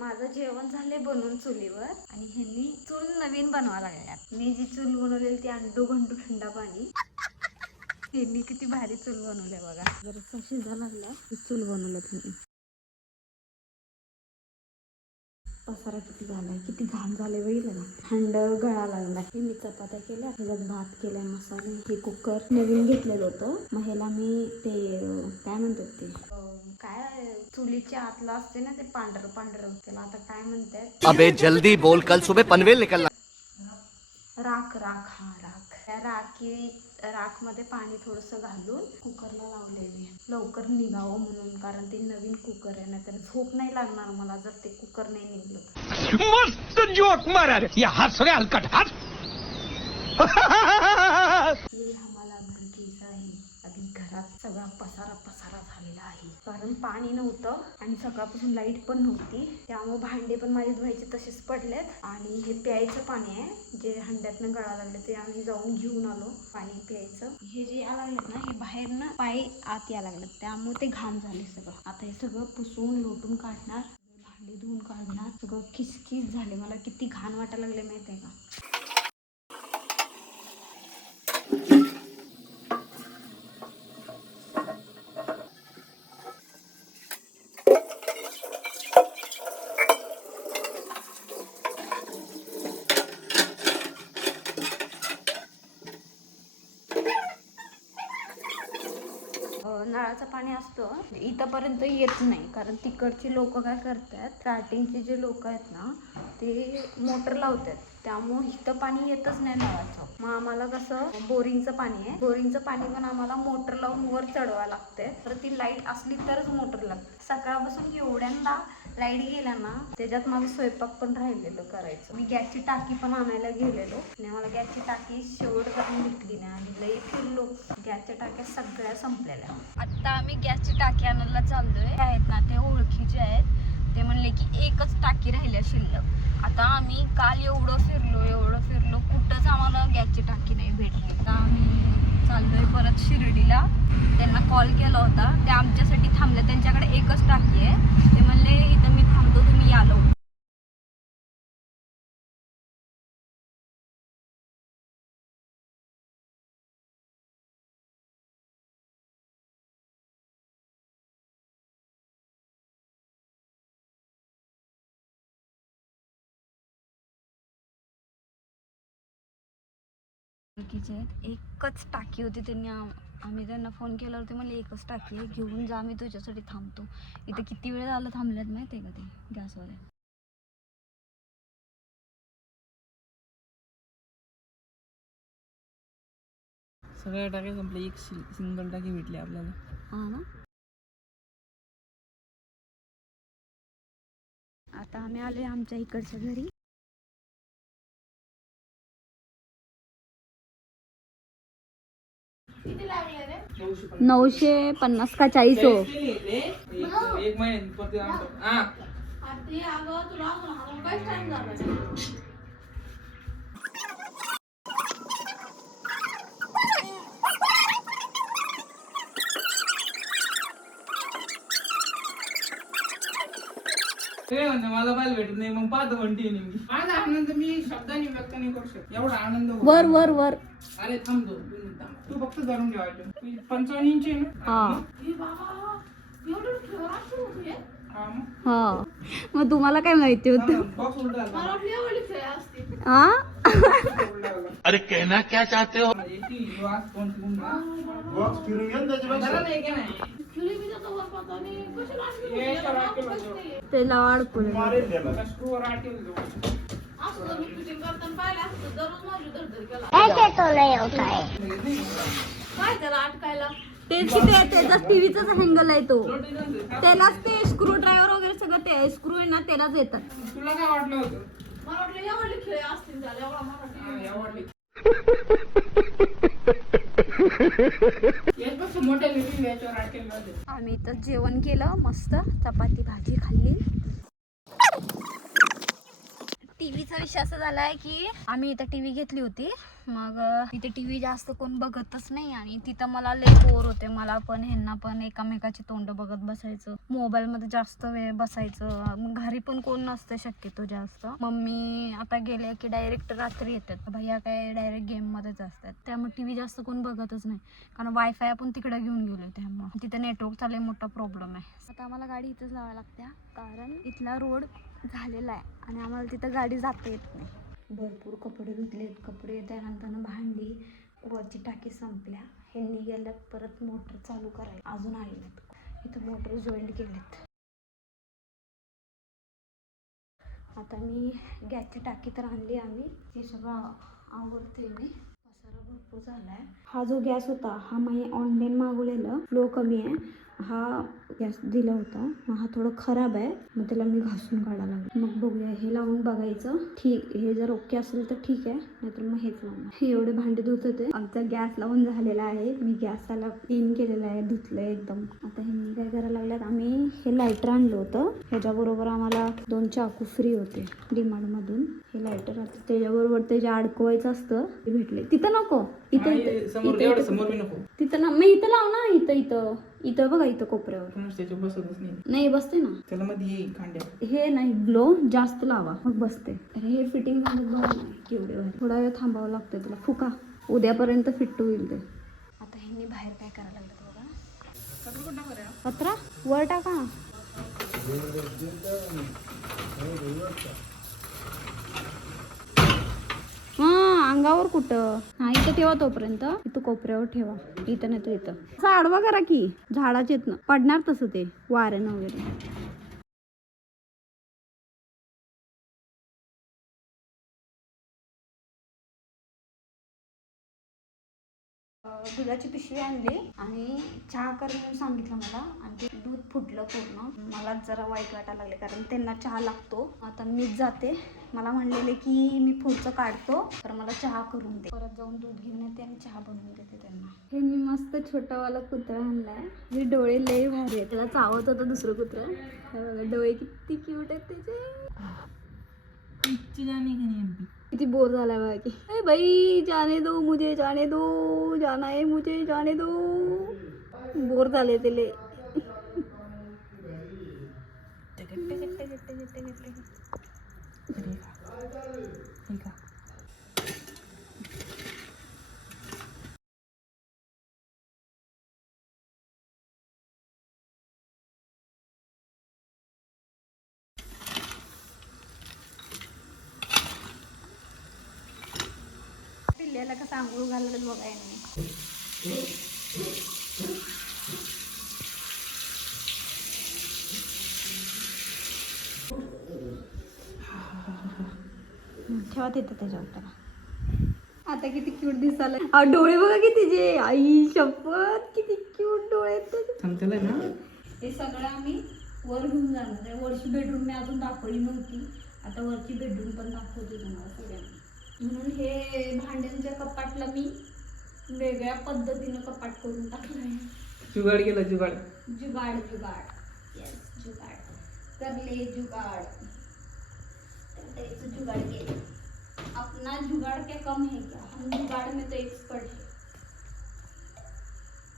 माझं जेवण झाले बनवून चुलीवर आणि ह्यांनी चूल नवीन बनवा लागल्यात. मी जी चूल बनवलेली ती अंडू घंटू थंडा पाणी. ह्यांनी किती भारी चूल बनवल्या बघा. जरा शिजा लागला चूल बनवलं त्यांनी. पसारा किती झालाय, किती घाण झाले बघितलं ना. थंड गळा लागला. हे मी चपात्या केल्या, ह्याच्यात भात केलाय मसाले. हे कुकर नवीन घेतलेलं होतं. मग ह्याला मी ते काय म्हणतात ते काय चुलीच्या आतला असते ना ते पांढरं पांढरं, त्याला आता काय म्हणतात. अबे जल्दी बोल, कल सुबह पनवेल निकलना. राख राख हा राख. त्या राख मध्ये पाणी थोडस घालून कुकरला लावलेली लवकर निघावं म्हणून, कारण ते नवीन कुकर आहे ना, तर झोप नाही लागणार मला जर ते कुकर नाही निघलं. मस्त जोक मारा रे, या हस रे हलकट हस. हे आम्हाला भरकीच आहे. आधी घरात सगळा पसारा झालेला आहे, कारण पाणी नव्हतं आणि सकाळपासून लाईट पण नव्हती. त्यामुळे भांडे पण माझे धुवायचे तसेच पडलेत. आणि हे प्यायचं पाणी आहे जे हंड्यातनं गळा लागले, ते आम्ही जाऊन घेऊन आलो पाणी प्यायचं. हे जे या लागलेत ना, हे बाहेर ना पाय आत या लागलेत, त्यामुळे ते घाण झाले सगळं. आता हे सगळं पुसून लोटून काढणार, भांडी धुवून काढणार. सगळं किसकिस झाले. मला किती घाण वाटायला लागले माहिती आहे का. नळाचं पाणी असतं इथंपर्यंत येत नाही, कारण तिकडची लोक काय करतात, स्टार्टिंगचे जे लोक आहेत ना ते मोटर लावतात, त्यामुळे इथं पाणी येतच नाही नळाचं. मग आम्हाला कसं बोरिंगचं पाणी आहे, बोरिंगचं पाणी पण आम्हाला मोटर लावून वर चढवायला लागते. तर ती लाईट असली तरच मोटर लागते. सकाळपासून एवढ्यांदा लाईट गेला ना, त्याच्यात माझं स्वयंपाक पण राहिलेलं करायचं. मी गॅसची टाकी पण आणायला गेलेलो आणि मला गॅसची टाकी शेवट करून भेटली नाही आणि लई फिरलो. गॅसच्या टाक्या सगळ्या संपलेल्या. आता आम्ही गॅसची टाकी आणायला चाललोय. आहेत ना ते ओळखीचे आहेत, ते म्हणले की एकच टाकी राहिल्या शिल्लक. आता आम्ही काल एवढं फिरलो कुठंच आम्हाला गॅसची टाकी नाही भेटली. आता आम्ही चाललोय परत शिर्डीला. त्यांना कॉल केला होता, ते आमच्यासाठी थांबले. त्यांच्याकडे एकच टाकी आहे. ते म्हणले इथं मी थांबतो, तुम्ही या लवकर. एकच टाकी होती. त्यांनी आम्ही त्यांना फोन केला होता, मला एकच टाकी आहे, घेऊन जा, मी तुझ्यासाठी थांबतो. इथे किती वेळ झाला थांबल्यात माहिती आहे का ते गॅसवाले. सगळ्या टाक्या संपल्या, एक सिंगल टाकी भेटली आपल्याला. हा ना. आता आम्ही आलोय आमच्या इकडच्या घरी. $950 950 का 40 हो. एक महिन्यात. मला पाहिलं भेटत नाही, मग पाहतो म्हणते मी. माझा आनंद मी शब्दाने व्यक्त नाही करू शकत, एवढा आनंद. वर अरे थांबतो, तू फक्त धरून ठेवायचं. 55 इंच आहे ना. हा. मग तुम्हाला काय माहिती होत. अरे कहना क्या चाहते हो. त्याला अडकून त्याचा टीव्हीचाच हँगल आहे तो. त्यालाच ते स्क्रू ड्रायव्हर वगैरे सगळं ते स्क्रू आहे ना त्यालाच येतात. तुला काय वाटलं होतं. आम्ही इथं जेवण केलं, मस्त चपाती भाजी खाल्ली. टीव्हीचा विषय असा झालाय की आम्ही इथं टीव्ही घेतली होती. मग इथे टीव्ही जास्त कोण बघतच नाही आणि तिथं मला लय बोर होते. मला पण ह्यांना पण एकामेकाची तोंड बघत बसायचं. मोबाईल मध्ये जास्त वेळ बसायचं. मग घरी पण कोण नसतं शक्यतो जास्त. मम्मी आता गेले की डायरेक्ट रात्री येतात. भैया काय डायरेक्ट गेम मध्येच असतात. त्यामुळे टीव्ही जास्त कोण बघतच नाही. कारण वायफाय आपण तिकडे घेऊन गेलो त्यामुळे तिथे नेटवर्कचा लय मोठा प्रॉब्लेम आहे. आता आम्हाला गाडी इथंच लावायला लागते कारण इथला रोड झालेला आहे आणि आम्हाला तिथं गाडी जाता येत नाही. भरपूर कपडे धुतलेत. कपडे त्यानंतर भांडी, वरची टाकी संपल्या. ह्यांनी गेल्यात परत मोटर चालू करायला. अजून आले नाहीत. इथं मोटर जॉईंट केलेत. आता मी गॅसची टाकी तर आणली आम्ही. हे सगळं आवडते मी. पसारा भरपूर झालाय. हा जो गॅस होता हा मी ऑनलाईन मागवलेला. फ्लो कमी आहे. हा गॅस दिला होता. मग हा थोडा खराब आहे. मग त्याला मी घासून काढायला लागले. मग बघूया हे लावून बघायचं. ठीक हे जर ओके असेल तर ठीक आहे, नाहीतर मग हेच लावणार. हे एवढे भांडे धुत होते. आमचा गॅस लावून झालेला आहे. मी गॅसला क्लीन केलेला आहे, धुतलंय एकदम. आता ह्यांनी काय करायला लागल्यात, आम्ही हे लायटर आणलं होतं. ह्याच्याबरोबर आम्हाला 2 चाकू फ्री होते डिमांड मधून. हे लायटर आता त्याच्याबरोबर ते जे अडकवायचं असतं ते भेटले. तिथं नको, इथं तिथं ना. मग इथं लाव ना. इथं इथं बघा, इथं कोपऱ्यावर नाही बसते ना. त्याला मध्ये हे नाही ग्लो जास्त लावा मग बसते. हे फिटिंग झालं बघा नाही केवढे भारी. थोडा वेळ थांबावं लागतं त्याला. फुका उद्यापर्यंत फिट होईल ते. आता ह्यांनी बाहेर काय करायला लागलं बघा. पत्रा वर टाका. अंगावर कुठं. हा इथं ठेवा तोपर्यंत. इथं कोपऱ्यावर ठेवा. इथं नाही तर इथं असं आडवा करा की. झाडाचे आहेत ना, पडणार तसं ते वाऱ्यानं वगैरे. दुधाची पिशवी आणली आणि चहा कर म्हणून सांगितलं मला. आणि ते दूध फुटलं पूर्ण. मला जरा वाईट वाटायला लागले कारण त्यांना चहा लागतो. आता मीच जाते. मला म्हणलेले की मी पुढचं काढतो तर मला चहा करून दे. परत जाऊन दूध घेऊन येते आणि चहा बनवून देते त्यांना. हे मी मस्त छोटावाला कुत्रा आणलाय. हे डोळे लय भारी आहेत. त्याला चावत होतं दुसरं कुत्रं. हे बघा डोळे किती क्यूट आहेत त्याचे. किती बोर झालाय बघा की. ए बाई जाने दो मुझे, जाने दो, जाना है मुझे, जाने दो. बोर झाले ते लय. पिल्ल्याला कसं आंघोळ घालत बघा यांनी. ठेवा तिथं त्याच्यावर त्याला. आता किती क्यूट दिसायला. डोळे बघा की तिचे. आई शपथ किती क्यूट डोळे आहेत. हे सगळं आम्ही वर घेऊन जाणार आहे. वरची बेडरूम मी अजून दाखवली नव्हती. आता वरची बेडरूम पण दाखवते तुम्हाला सगळ्यांना. म्हणून हे भांड्यांच्या कपाटला मी वेगळ्या पद्धतीनं कपाट करून टाकलं आहे. जुगाड केला. जुगाड यस जुगाड़ कर ले जुगाड़ जुगाड़ के अपना जुगाड़ क्या कम है क्या, हम जुगाड़ में तो एक्सपर्ट है।